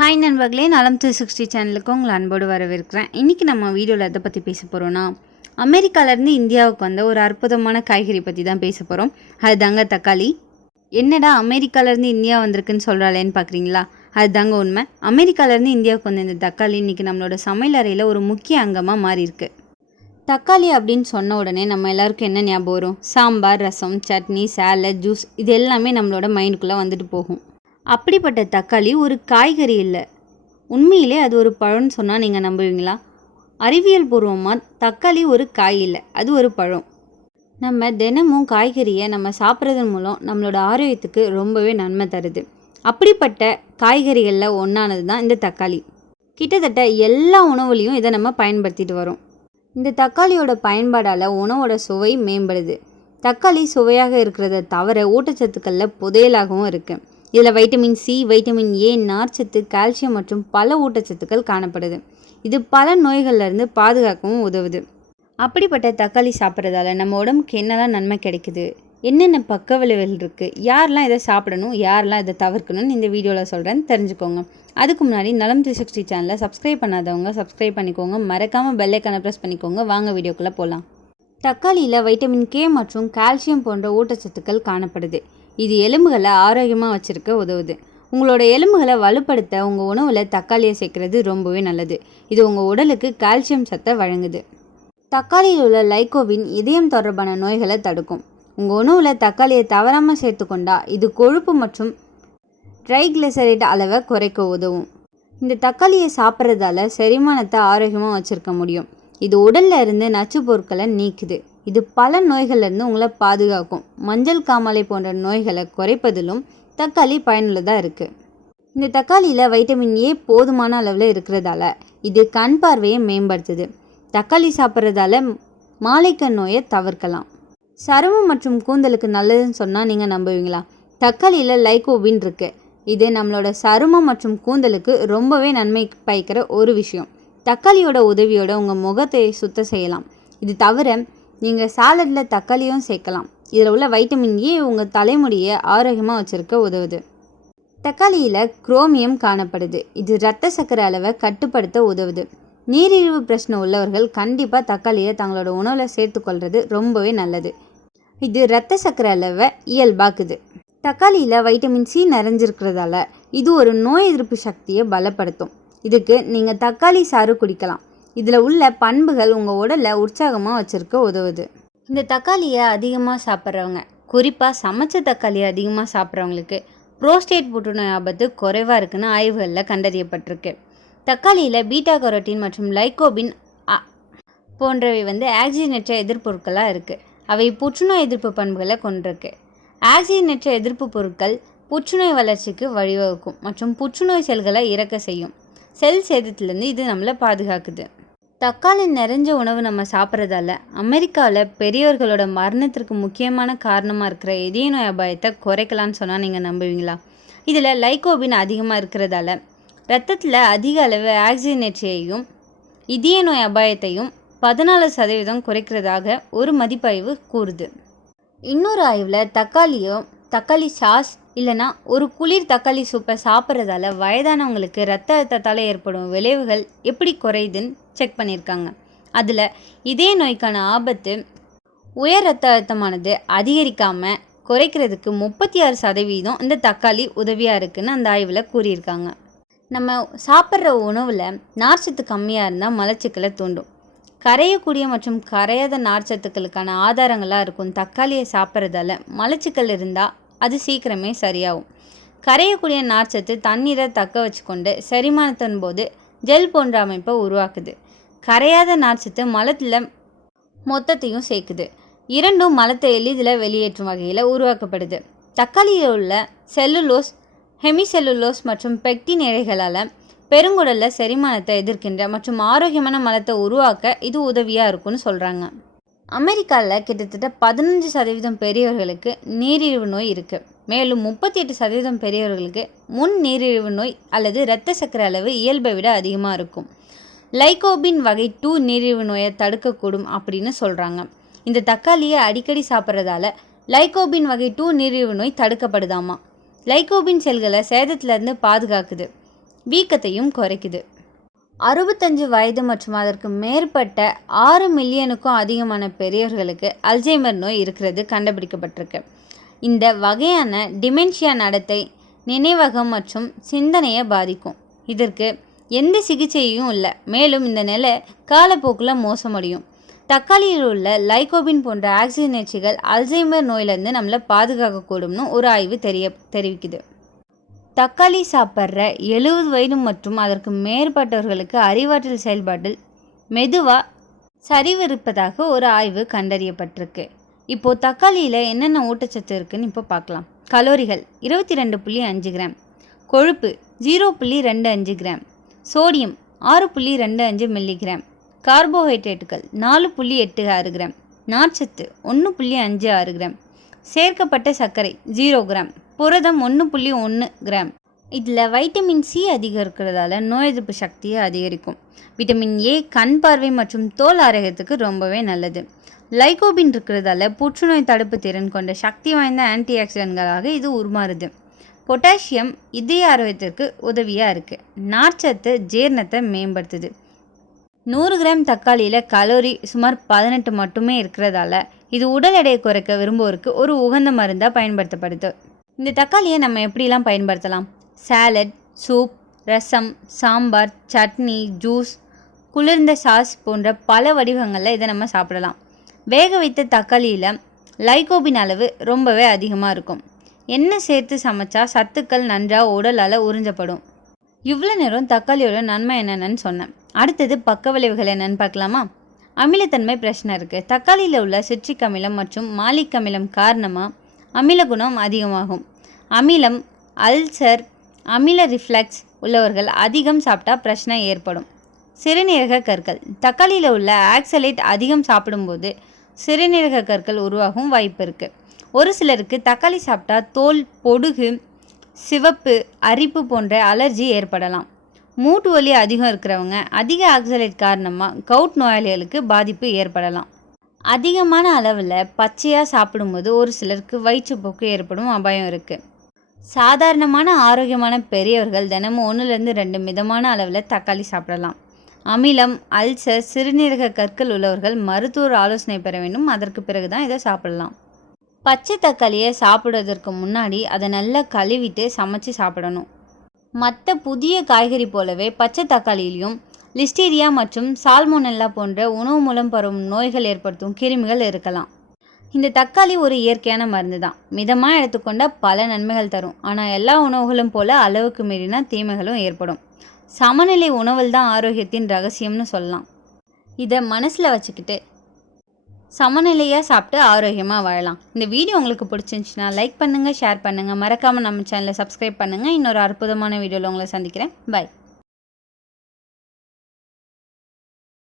Hi நண்பர்களே, நலம் 360 சேனலுக்கு உங்களை அன்போடு வரவேற்கிறேன். இன்றைக்கி நம்ம வீடியோவில் எதை பற்றி பேச போகிறோன்னா, அமெரிக்காவிலேருந்து இந்தியாவுக்கு வந்த ஒரு அற்புதமான காய்கறி பற்றி தான் பேச போகிறோம். அதுதாங்க தக்காளி. என்னடா அமெரிக்காவிலேருந்து இந்தியா வந்திருக்குன்னு சொல்கிறாளேன்னு பார்க்குறீங்களா? அதுதாங்க உண்மை. அமெரிக்காவிலேருந்து இந்தியாவுக்கு வந்த இந்த தக்காளி இன்றைக்கி நம்மளோட சமையல் அறையில் ஒரு முக்கிய அங்கமாக மாறியிருக்கு. தக்காளி அப்படின்னு சொன்ன உடனே நம்ம எல்லாருக்கும் என்ன ஞாபகம் வரும்? சாம்பார், ரசம், சட்னி, சாலட், ஜூஸ், இது எல்லாமே நம்மளோட மைண்டுக்குள்ளே வந்துட்டு போகும். அப்படிப்பட்ட தக்காளி ஒரு காய்கறி இல்லை, உண்மையிலே அது ஒரு பழம்னு சொன்னால் நீங்கள் நம்புவீங்களா? அறிவியல் பூர்வமாக தக்காளி ஒரு காய் இல்லை, அது ஒரு பழம். நம்ம தினமும் காய்கறியை நம்ம சாப்பிட்றதன் மூலம் நம்மளோட ஆரோக்கியத்துக்கு ரொம்பவே நன்மை தருது. அப்படிப்பட்ட காய்கறிகளில் ஒன்றானது தான் இந்த தக்காளி. கிட்டத்தட்ட எல்லா உணவுலையும் இதை நம்ம பயன்படுத்திட்டு வரோம். இந்த தக்காளியோட பயன்பாடால் உணவோட சுவை மேம்படுது. தக்காளி சுவையாக இருக்கிறத தவிர ஊட்டச்சத்துக்களில் புதையலாகவும் இருக்குது. இதில் வைட்டமின் சி, வைட்டமின் ஏ, நார்ச்சத்து, கால்சியம் மற்றும் பல ஊட்டச்சத்துக்கள் காணப்படுது. இது பல நோய்கள்லேருந்து பாதுகாக்கவும் உதவுது. அப்படிப்பட்ட தக்காளி சாப்பிட்றதால நம்ம உடம்புக்கு என்னெல்லாம் நன்மை கிடைக்குது, என்னென்ன பக்க விளைவுகள் இருக்குது, யாரெல்லாம் இதை சாப்பிடணும், யாரெல்லாம் இதை தவிர்க்கணும்னு இந்த வீடியோவில் சொல்கிறேன்னு தெரிஞ்சுக்கோங்க. அதுக்கு முன்னாடி நலம் 360 சேனலை சப்ஸ்கிரைப் பண்ணாதவங்க சப்ஸ்கிரைப் பண்ணிக்கோங்க. மறக்காமல் பெல் ஐகானை ப்ரெஸ் பண்ணிக்கோங்க. வாங்க வீடியோக்குள்ளே போகலாம். தக்காளியில் வைட்டமின் கே மற்றும் கால்சியம் போன்ற ஊட்டச்சத்துக்கள் காணப்படுது. இது எலும்புகளை ஆரோக்கியமாக வச்சுருக்க உதவுது. உங்களோட எலும்புகளை வலுப்படுத்த உங்கள் உணவில் தக்காளியை சேர்க்குறது ரொம்பவே நல்லது. இது உங்கள் உடலுக்கு கால்சியம் சத்தை வழங்குது. தக்காளியில் உள்ள லைகோபின் இதயம் தொடர்பான நோய்களை தடுக்கும். உங்கள் உணவில் தக்காளியை தவறாமல் சேர்த்துக்கொண்டா இது கொழுப்பு மற்றும் ட்ரைக்ளிசரைட் அளவை குறைக்க உதவும். இந்த தக்காளியை சாப்பிட்றதால செரிமானத்தை ஆரோக்கியமாக வச்சுருக்க முடியும். இது உடலில் இருந்து நச்சு பொருட்களை நீக்குது. இது பல நோய்கள்லேருந்து உங்களை பாதுகாக்கும். மஞ்சள் காமாலை போன்ற நோய்களை குறைப்பதிலும் தக்காளி பயனுள்ளதாக இருக்குது. இந்த தக்காளியில் வைட்டமின் ஏ போதுமான அளவில் இருக்கிறதால இது கண் பார்வையை மேம்படுத்துது. தக்காளி சாப்பிட்றதால மாலைக்கண் நோயை தவிர்க்கலாம். சருமம் மற்றும் கூந்தலுக்கு நல்லதுன்னு சொன்னால் நீங்கள் நம்புவீங்களா? தக்காளியில் லைகோபின் இருக்குது. இது நம்மளோட சருமம் மற்றும் கூந்தலுக்கு ரொம்பவே நன்மை பயக்கிற ஒரு விஷயம். தக்காளியோட உதவியோட உங்கள் முகத்தை சுத்தம் செய்யலாம். இது தவிர நீங்கள் சாலட்டில் தக்காளியும் சேர்க்கலாம். இதில் உள்ள வைட்டமின் ஏ உங்கள் தலைமுடியை ஆரோக்கியமாக வச்சுருக்க உதவுது. தக்காளியில் குரோமியம் காணப்படுது. இது இரத்த சர்க்கரை அளவை கட்டுப்படுத்த உதவுது. நீரிழிவு பிரச்சனை உள்ளவர்கள் கண்டிப்பாக தக்காளியை தங்களோட உணவில் சேர்த்துக்கொள்வது ரொம்பவே நல்லது. இது இரத்த சர்க்கரை அளவை இயல்பாக்குது. தக்காளியில் வைட்டமின் சி நிறைஞ்சிருக்கிறதால இது ஒரு நோய் எதிர்ப்பு சக்தியை பலப்படுத்தும். இதுக்கு நீங்கள் தக்காளி சாறு குடிக்கலாம். இதில் உள்ள பண்புகள் உங்கள் உடலை உற்சாகமாக வச்சுருக்க உதவுது. இந்த தக்காளியை அதிகமாக சாப்பிட்றவங்க, குறிப்பாக சமைச்ச தக்காளியை அதிகமாக சாப்பிட்றவங்களுக்கு புரோஸ்டேட் புற்றுநோய் ஆபத்து குறைவாக இருக்குன்னு ஆய்வுகளில் கண்டறியப்பட்டிருக்கு. தக்காளியில் பீட்டா கரோட்டின் மற்றும் லைகோபின் போன்றவை ஆக்சிஜனேற்ற எதிர்ப்பொருட்களாக இருக்குது. அவை புற்றுநோய் எதிர்ப்பு பண்புகளை கொண்டிருக்கு. ஆக்சிஜனேற்ற எதிர்ப்பு பொருட்கள் புற்றுநோய் வளர்ச்சிக்கு வழிவகுக்கும் மற்றும் புற்றுநோய் செல்களை இறக்க செய்யும். செல் சேதத்திலேருந்து இது நம்மளை பாதுகாக்குது. தக்காளி நிறைஞ்ச உணவு நம்ம சாப்பிட்றதால அமெரிக்காவில் பெரியவர்களோட மரணத்திற்கு முக்கியமான காரணமாக இருக்கிற இதய நோய் அபாயத்தை குறைக்கலான்னு சொன்னால் நீங்கள் நம்புவீங்களா? இதில் லைகோபின் அதிகமாக இருக்கிறதால இரத்தத்தில் அதிக அளவு ஆக்சிஜனேற்றியையும் இதய நோய் அபாயத்தையும் 14% குறைக்கிறதாக ஒரு மதிப்பாய்வு கூறுது. இன்னொரு ஆய்வில் தக்காளி சாஸ் இல்லைனா ஒரு குளிர் தக்காளி சூப்பை சாப்பிட்றதால வயதானவங்களுக்கு இரத்த அழுத்தத்தால் ஏற்படும் விளைவுகள் எப்படி குறையுதுன்னு செக் பண்ணியிருக்காங்க. அதில் இதய நோய்க்கான ஆபத்து உயர் இரத்த அழுத்தமானது அதிகரிக்காமல் குறைக்கிறதுக்கு 36% இந்த தக்காளி உதவியாக இருக்குதுன்னு அந்த ஆய்வில் கூறியிருக்காங்க. நம்ம சாப்பிட்ற உணவில் நார்ச்சத்து கம்மியாக இருந்தால் மலச்சிக்கலை தூண்டும். கரையக்கூடிய மற்றும் கரையாத நார்ச்சத்துக்களுக்கான ஆதாரங்களாக இருக்கும் தக்காளியை சாப்பிட்றதால மலச்சிக்கல் இருந்தால் அது சீக்கிரமே சரியாகும். கரையக்கூடிய நார்ச்சத்து தண்ணீரை தக்க வச்சுக்கொண்டு செரிமானத்தின் போது ஜெல் போன்ற அமைப்பை உருவாக்குது. கரையாத நார்ச்சத்து மலத்தில் மொத்தத்தையும் சேர்க்குது. இரண்டும் மலத்தை எளிதில் வெளியேற்றும் வகையில் உருவாக்கப்படுது. தக்காளியில் உள்ள செல்லுலோஸ், ஹெமிசெல்லுலோஸ் மற்றும் பெக்டின் இழைகளால் பெருங்குடலில் செரிமானத்தை எதிர்க்கின்ற மற்றும் ஆரோக்கியமான மலத்தை உருவாக்க இது உதவியாக இருக்குன்னு சொல்கிறாங்க. அமெரிக்காவில் கிட்டத்தட்ட 15% பெரியவர்களுக்கு நீரிழிவு நோய் இருக்குது. மேலும் 38% பெரியவர்களுக்கு முன் நீரிழிவு நோய் அல்லது இரத்த சர்க்கரை அளவு இயல்பை விட அதிகமாக இருக்கும். லைகோபின் வகை 2 நீரிழிவு நோயை தடுக்கக்கூடும் அப்படின்னு சொல்கிறாங்க. இந்த தக்காளியை அடிக்கடி சாப்பிட்றதால லைகோபின் வகை 2 நீரிழிவு நோய் தடுக்கப்படுதாமா. லைகோபின் செல்களை சேதத்திலேருந்து பாதுகாக்குது. வீக்கத்தையும் குறைக்குது. 65 வயது மற்றும் அதற்கு மேற்பட்ட 6 மில்லியனுக்கும் அதிகமான பெரியவர்களுக்கு அல்சைமர் நோய் இருக்கிறது கண்டுபிடிக்கப்பட்டிருக்கு. இந்த வகையான டிமென்ஷியா நடத்தை, நினைவகம் மற்றும் சிந்தனையை பாதிக்கும். இதற்கு எந்த சிகிச்சையும் இல்லை. மேலும் இந்த நிலை காலப்போக்கில் மோசமடையும். தக்காளியில் உள்ள லைகோபின் போன்ற ஆக்சிஜனேற்றிகள் அல்சைமர் நோயிலிருந்து நம்மளை பாதுகாக்கக்கூடும்னு ஒரு ஆய்வு தெரிவிக்குது. தக்காளி சாப்பிட்ற 70 வயது மற்றும் அதற்கு மேற்பட்டவர்களுக்கு அறிவாற்றல் செயல்பாட்டில் மெதுவாக சரிவு இருப்பதாக ஒரு ஆய்வு கண்டறியப்பட்டிருக்கு. இப்போது தக்காளியில் என்னென்ன ஊட்டச்சத்து இருக்குதுன்னு இப்போ பார்க்கலாம். கலோரிகள் 22.5 கிராம், கொழுப்பு 0.25 கிராம், சோடியம் 6.25 மில்லிகிராம், கார்போஹைட்ரேட்டுகள் 4.86 கிராம், நார்ச்சத்து 1.56 கிராம், சேர்க்கப்பட்ட சர்க்கரை 0 கிராம், புரதம் 1.1 கிராம். இதில் வைட்டமின் சி அதிகம் இருக்கிறதால நோய் எதிர்ப்பு சக்தியை அதிகரிக்கும். விட்டமின் ஏ கண் பார்வை மற்றும் தோல் ஆரோக்கியத்துக்கு ரொம்பவே நல்லது. லைகோபின் இருக்கிறதால புற்றுநோய் தடுப்பு திறன் கொண்ட சக்தி வாய்ந்த ஆன்டி ஆக்சிடென்ட்களாக இது உருமாறுது. பொட்டாசியம் இதய ஆரோக்கியத்திற்கு உதவியாக இருக்குது. நார்ச்சத்து ஜீரணத்தை மேம்படுத்துது. 100 கிராம் தக்காளியில் கலோரி சுமார் 18 மட்டுமே இருக்கிறதால இது உடல் எடையை குறைக்க விரும்புவோருக்கு ஒரு உகந்த மருந்தாக பயன்படுத்தப்படுது. இந்த தக்காளியை நம்ம எப்படிலாம் பயன்படுத்தலாம்? சாலட், சூப், ரசம், சாம்பார், சட்னி, ஜூஸ், குளிர்ந்த சாஸ் போன்ற பல வடிவங்களில் இதை நம்ம சாப்பிடலாம். வேக வைத்த தக்காளியில் லைகோபின் அளவு ரொம்பவே அதிகமாக இருக்கும். எண்ணெய் சேர்த்து சமைச்சா சத்துக்கள் நன்றாக உடலால் உறிஞ்சப்படும். இவ்வளோ நேரம் தக்காளியோட நன்மை என்னென்னு சொன்னேன். அடுத்தது பக்க விளைவுகள் என்னென்னு பார்க்கலாமா? அமிலத்தன்மை பிரச்சனை இருக்குது. தக்காளியில் உள்ள சிட்ரிக் அமிலம் மற்றும் மாலிக் அமிலம் காரணமாக அமில குணம் அதிகமாகும். அமிலம், அல்சர், அமில ரிஃப்ளெக்ஸ் உள்ளவர்கள் அதிகம் சாப்பிட்டா பிரச்சனை ஏற்படும். சிறுநீரக கற்கள். தக்காளியில் உள்ள ஆக்சலேட் அதிகம் சாப்பிடும்போது சிறுநீரக கற்கள் உருவாகும் வாய்ப்பு இருக்குது. ஒரு சிலருக்கு தக்காளி சாப்பிட்டா தோல் பொடுகு, சிவப்பு, அரிப்பு போன்ற அலர்ஜி ஏற்படலாம். மூட்டு வலி அதிகம் இருக்கிறவங்க அதிக ஆக்சலேட் காரணமாக கவுட் நோயாளிகளுக்கு பாதிப்பு ஏற்படலாம். அதிகமான அளவில் பச்சையாக சாப்பிடும்போது ஒரு சிலருக்கு வயிற்றுப்போக்கு ஏற்படும் அபாயம் இருக்குது. சாதாரணமான ஆரோக்கியமான பெரியவர்கள் தினமும் 1-2 மிதமான அளவில் தக்காளி சாப்பிடலாம். அமிலம், அல்சர், சிறுநீரக கற்கள் உள்ளவர்கள் மருத்துவர் ஆலோசனை பெற வேண்டும். அதற்கு பிறகு தான் இதை சாப்பிடலாம். பச்சை தக்காளியை சாப்பிடுவதற்கு முன்னாடி அதை நல்லா கழுவிட்டு சமைச்சு சாப்பிடணும். மற்ற புதிய காய்கறி போலவே பச்சை தக்காளியிலையும் லிஸ்டீரியா மற்றும் சால்மோனெல்லா போன்ற உணவு மூலம் பரவும் நோய்கள் ஏற்படுத்தும் கிருமிகள் இருக்கலாம். இந்த தக்காளி ஒரு இயற்கையான மருந்து தான். மிதமாக எடுத்துக்கொண்டால் பல நன்மைகள் தரும். ஆனால் எல்லா உணவுகளும் போல அளவுக்கு மீறினா தீமைகளும் ஏற்படும். சமநிலை உணவில் தான் ஆரோக்கியத்தின் ரகசியம்னு சொல்லலாம். இதை மனசில் வச்சுக்கிட்டு சமநிலையாக சாப்பிட்டு ஆரோக்கியமாக வாழலாம். இந்த வீடியோ உங்களுக்கு பிடிச்சிருந்துச்சுன்னா லைக் பண்ணுங்கள், ஷேர் பண்ணுங்கள். மறக்காமல் நம்ம சேனலை சப்ஸ்கிரைப் பண்ணுங்கள். இன்னொரு அற்புதமான வீடியோவில் உங்களை சந்திக்கிறேன். பை.